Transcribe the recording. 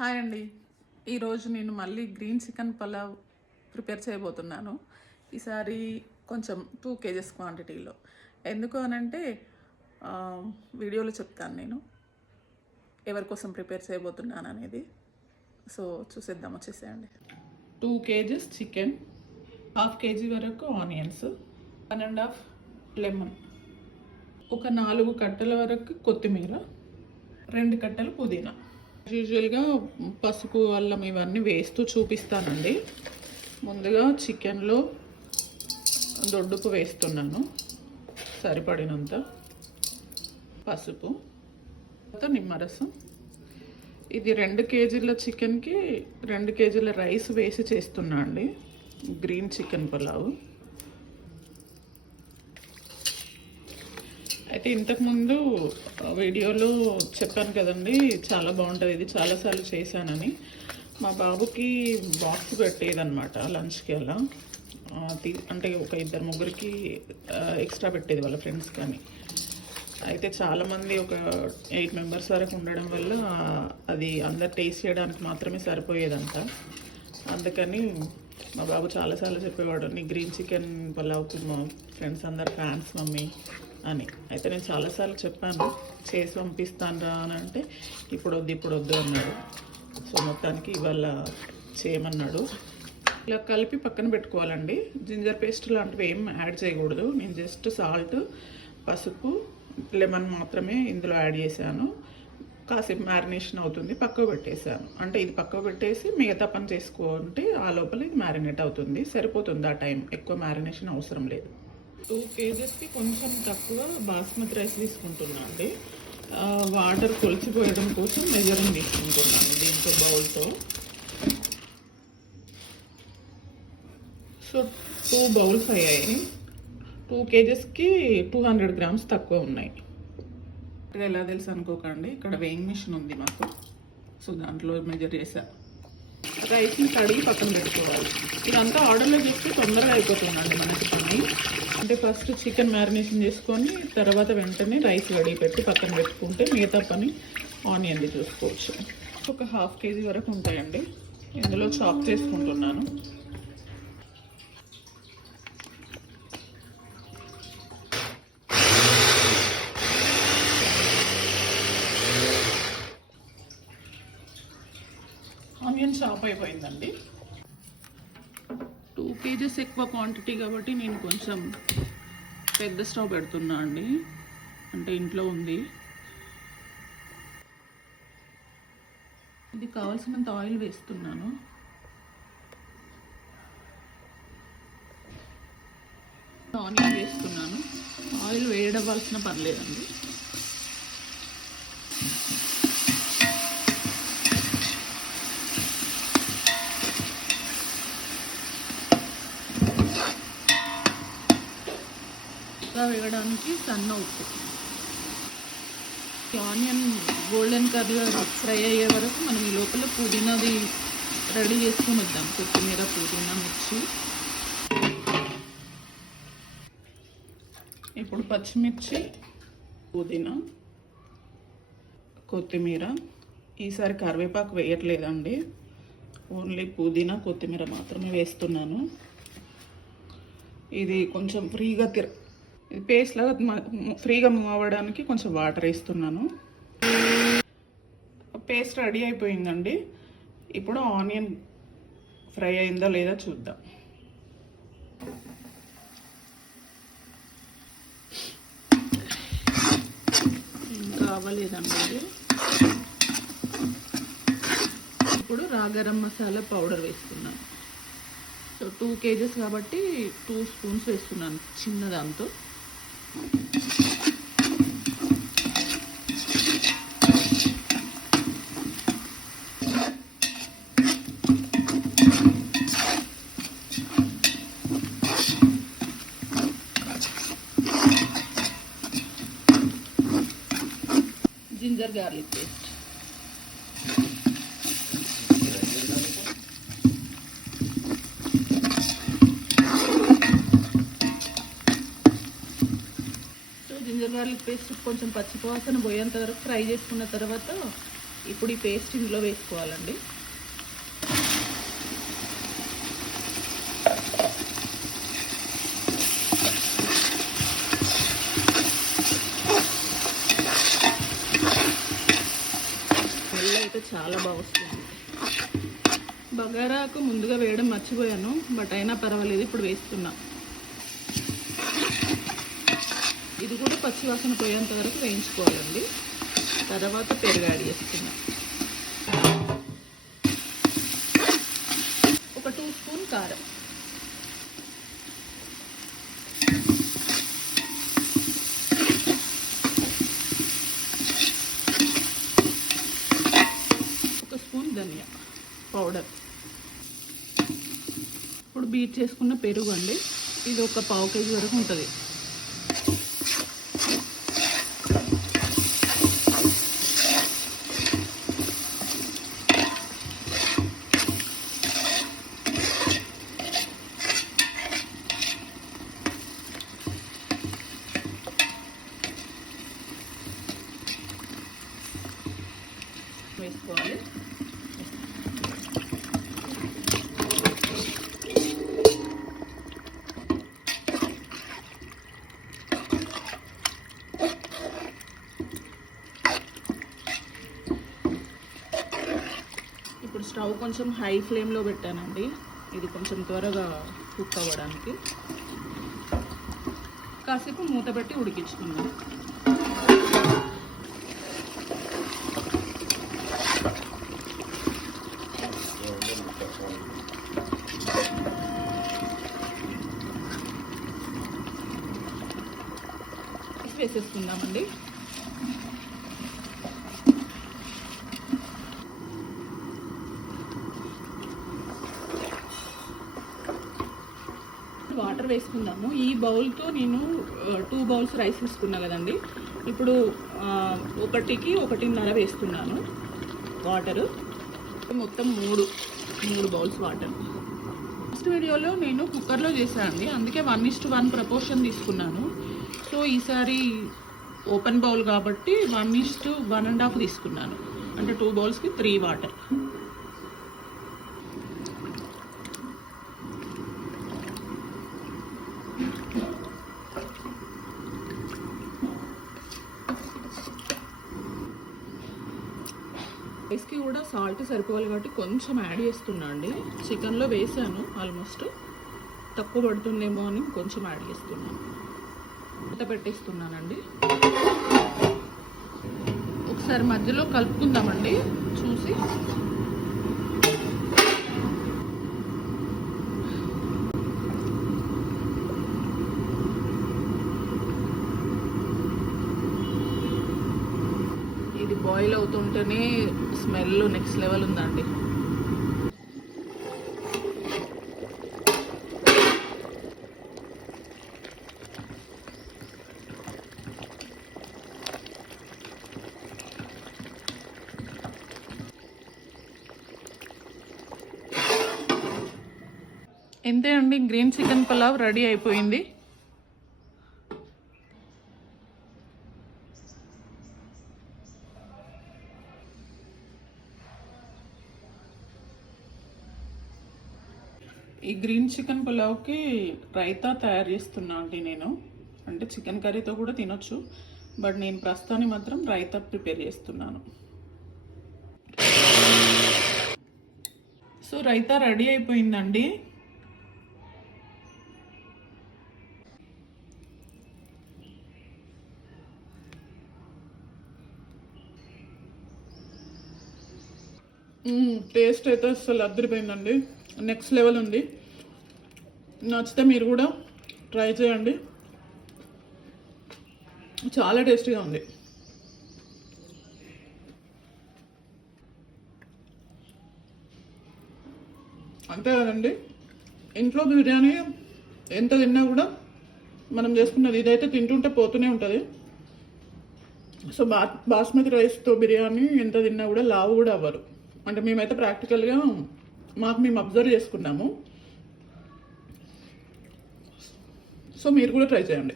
Hi అండి. ఈరోజు నేను మళ్ళీ గ్రీన్ చికెన్ పలావ్ ప్రిపేర్ చేయబోతున్నాను. ఈసారి కొంచెం టూ కేజెస్ క్వాంటిటీలో ఎందుకు అనంటే వీడియోలో చెప్తాను నేను. ఎవరి కోసం ప్రిపేర్ చేయబోతున్నాను అనేది. సో చూసేద్దాం వచ్చేసేయండి. Two kgs chicken half kg వరకు onions one and half lemon ఒక నాలుగు కట్టల వరకు కొత్తిమీర రెండు కట్టలు పుదీనా. యూజువల్గా పసుపు అల్లం ఇవన్నీ వేస్తూ చూపిస్తానండి. ముందుగా చికెన్లో దొడ్డుపు వేస్తున్నాను. సరిపడినంత పసుపు తర్వాత నిమ్మరసం. ఇది రెండు కేజీల చికెన్కి రెండు కేజీల రైస్ వేసి చేస్తున్నా అండి. గ్రీన్ చికెన్ పులావ్ అయితే ఇంతకుముందు వీడియోలో చెప్పాను కదండి చాలా బాగుంటుంది ఇది చాలాసార్లు చేశానని. మా బాబుకి బాక్స్ పెట్టేదనమాట లంచ్కి అలా. అంటే ఒక ఇద్దరు ముగ్గురికి ఎక్స్ట్రా పెట్టేది వాళ్ళ ఫ్రెండ్స్ కానీ. అయితే చాలామంది ఒక ఎయిట్ మెంబర్స్ వరకు ఉండడం వల్ల అది అందరు టేస్ట్ చేయడానికి మాత్రమే సరిపోయేదంట. అందుకని మా బాబు చాలాసార్లు చెప్పేవాడు నీ గ్రీన్ చికెన్ పలావ్కి మా ఫ్రెండ్స్ అందరు ఫ్యాన్స్ మమ్మీ. అని. అయితే నేను చాలాసార్లు చెప్పాను చేసి పంపిస్తాను రా అని అంటే ఇప్పుడు వద్దు ఇప్పుడు వద్దు అన్నాడు. సో మొత్తానికి ఇవాళ చేయమన్నాడు. ఇలా కలిపి పక్కన పెట్టుకోవాలండి. జింజర్ పేస్ట్ లాంటివి ఏం యాడ్ చేయకూడదు. నేను జస్ట్ సాల్ట్ పసుపు లెమన్ మాత్రమే ఇందులో యాడ్ చేశాను. కాసేపు మ్యారినేషన్ అవుతుంది పక్కకు పెట్టేశాను. అంటే ఇది పక్కకు పెట్టేసి మిగతా పని చేసుకుంటే ఆ లోపల ఇది మ్యారినేట్ అవుతుంది సరిపోతుంది ఆ టైం. ఎక్కువ మ్యారినేషన్ అవసరం లేదు. టూ కేజెస్కి కొంచెం తక్కువ బాస్మతి రైస్ తీసుకుంటున్నా అండి. వాటర్ కొలిచిపోయడం కోసం మెజరింగ్ తీసుకుంటున్నాను దీంతో బౌల్తో. సో టూ బౌల్స్ అయ్యాయి. టూ కేజెస్కి టూ హండ్రెడ్ గ్రామ్స్ తక్కువ ఉన్నాయి. ఇక్కడ ఎలా తెలుసు అనుకోకండి. ఇక్కడ వెయింగ్ మిషన్ ఉంది మాకు. సో దాంట్లో మెజర్ చేసా. రైస్ని కడిగి పక్కన పెట్టుకోవాలి. ఇదంతా ఆర్డర్లో చేస్తే తొందరగా అయిపోతుందండి మనకి పని. అంటే ఫస్ట్ చికెన్ మ్యారినేషన్ చేసుకొని తర్వాత వెంటనే రైస్ కడిగి పెట్టి పక్కన పెట్టుకుంటే మిగతా పని ఆనియన్ది చూసుకోవచ్చు. ఒక హాఫ్ కేజీ వరకు ఉంటాయండి. ఇందులో చాప్ చేసుకుంటున్నాను. ఆనియన్ అయిపోయిందండి. టూ కేజెస్ ఎక్కువ క్వాంటిటీ కాబట్టి నేను కొంచెం పెద్ద స్టవ్ పెడుతున్నా అండి. అంటే ఇంట్లో ఉంది. ఇది కావాల్సినంత ఆయిల్ వేస్తున్నాను. ఆనియన్ వేస్తున్నాను. ఆయిల్ వేయడవలసిన పర్లేదండి. ఇంకా వేయడానికి సన్న ఉప్పు. ఆనియన్ గోల్డెన్ కలర్ ఫ్రై అయ్యే వరకు మనం ఈ లోపల పుదీనాది రెడీ చేసుకుని వద్దాం. కొత్తిమీర పుదీనా మిర్చి. ఇప్పుడు పచ్చిమిర్చి పుదీనా కొత్తిమీర. ఈసారి కరివేపాకు వేయట్లేదండి. ఓన్లీ పుదీనా కొత్తిమీర మాత్రమే వేస్తున్నాను. ఇది కొంచెం ఫ్రీగా తిర ఇది పేస్ట్ లాగా ఫ్రీగా మూవ్ అవ్వడానికి కొంచెం వాటర్ వేస్తున్నాను. పేస్ట్ రెడీ అయిపోయిందండి. ఇప్పుడు ఆనియన్ ఫ్రై అయిందా లేదా చూద్దాం. ఇంకా అవ్వలేదండి ఇది. ఇప్పుడు రాగరం మసాలా పౌడర్ వేస్తున్నాను. సో టూ కేజెస్ కాబట్టి టూ స్పూన్స్ వేస్తున్నాను చిన్న దాంతో ginger garlic paste garlic paste కొంచెం పచ్చిపోసన పోయేంత వరకు ఫ్రై చేసుకున్న తర్వాత ఇప్పుడు ఈ పేస్ట్ ఇందులో వేసుకోవాలండి. స్మెల్ అయితే చాలా బాగా వస్తుంది. బగారాకు ముందుగా వేయడం మర్చిపోయాను బట్ అయినా పర్వాలేదు ఇప్పుడు వేస్తున్నా. ఇది కూడా పచ్చి వాసన పోయేంత వరకు వేయించుకోవాలండి. తర్వాత పెరుగు యాడ్ చేస్తున్నా ఒక టూ స్పూన్ కారం. ఒక స్పూన్ ధనియా పౌడర్. ఇప్పుడు బీట్ చేసుకున్న పెరుగు అండి. ఇది ఒక పావు కేజీ వరకు ఉంటుంది. వేసుకోవాలి ఇప్పుడు స్టవ్ కొంచెం హై ఫ్లేమ్లో పెట్టానండి. ఇది కొంచెం త్వరగా కుక్ అవ్వడానికి. కాసేపు మూత పెట్టి ఉడికించుకుందాం. వేసేసుకుందామండి. తీసుకుందాము. ఈ బౌల్తో నేను టూ బౌల్స్ రైస్ తీసుకున్నా కదండి. ఇప్పుడు ఒకటికి ఒకటిన్నర వేస్తున్నాను వాటరు. మొత్తం మూడు మూడు బౌల్స్ వాటర్. ఫస్ట్ వీడియోలో నేను కుక్కర్లో చేశానండి అందుకే one is to one proportion తీసుకున్నాను. సో ఈసారి ఓపెన్ బౌల్ కాబట్టి one is to one and half తీసుకున్నాను. అంటే టూ బౌల్స్కి త్రీ వాటర్. కూడా సాల్ట్ సరిపోవాలి కాబట్టి కొంచెం యాడ్ చేస్తున్నా అండి. చికెన్లో వేసాను ఆల్మోస్ట్. తక్కువ పడుతుందేమో అని కొంచెం యాడ్ చేస్తున్నాను మూత పెట్టేస్తున్నానండి. ఒకసారి మధ్యలో కలుపుకుందామండి. చూసి ఇది బాయిల్ అవుతుంటేనే స్మెల్ నెక్స్ట్ లెవెల్ ఉందండి. ఎంతే అండి గ్రీన్ చికెన్ పులావ్ రెడీ అయిపోయింది. ఈ గ్రీన్ చికెన్ పులావ్కి రైతా తయారు చేస్తున్నా అండి నేను. అంటే చికెన్ కర్రీతో కూడా తినొచ్చు. బట్ నేను ప్రస్తుతానికి మాత్రం రైతా ప్రిపేర్ చేస్తున్నాను. సో రైతా రెడీ అయిపోయిందండి. టేస్ట్ అయితే అసలు అద్దరిపోయిందండి. నెక్స్ట్ లెవెల్ ఉంది. నచ్చితే మీరు కూడా ట్రై చేయండి. చాలా టేస్టీగా ఉంది. అంతే కదండి. ఇంట్లో బిర్యానీ ఎంత తిన్నా కూడా మనం చేసుకున్నది ఇదైతే తింటుంటే పోతూనే ఉంటుంది. సో బా బాస్మతి రైస్తో బిర్యానీ ఎంత తిన్నా కూడా లావు కూడా అవ్వరు అంటే మేమైతే ప్రాక్టికల్గా మాకు మేము అబ్జర్వ్ చేసుకున్నాము. సో మీరు కూడా ట్రై చేయండి.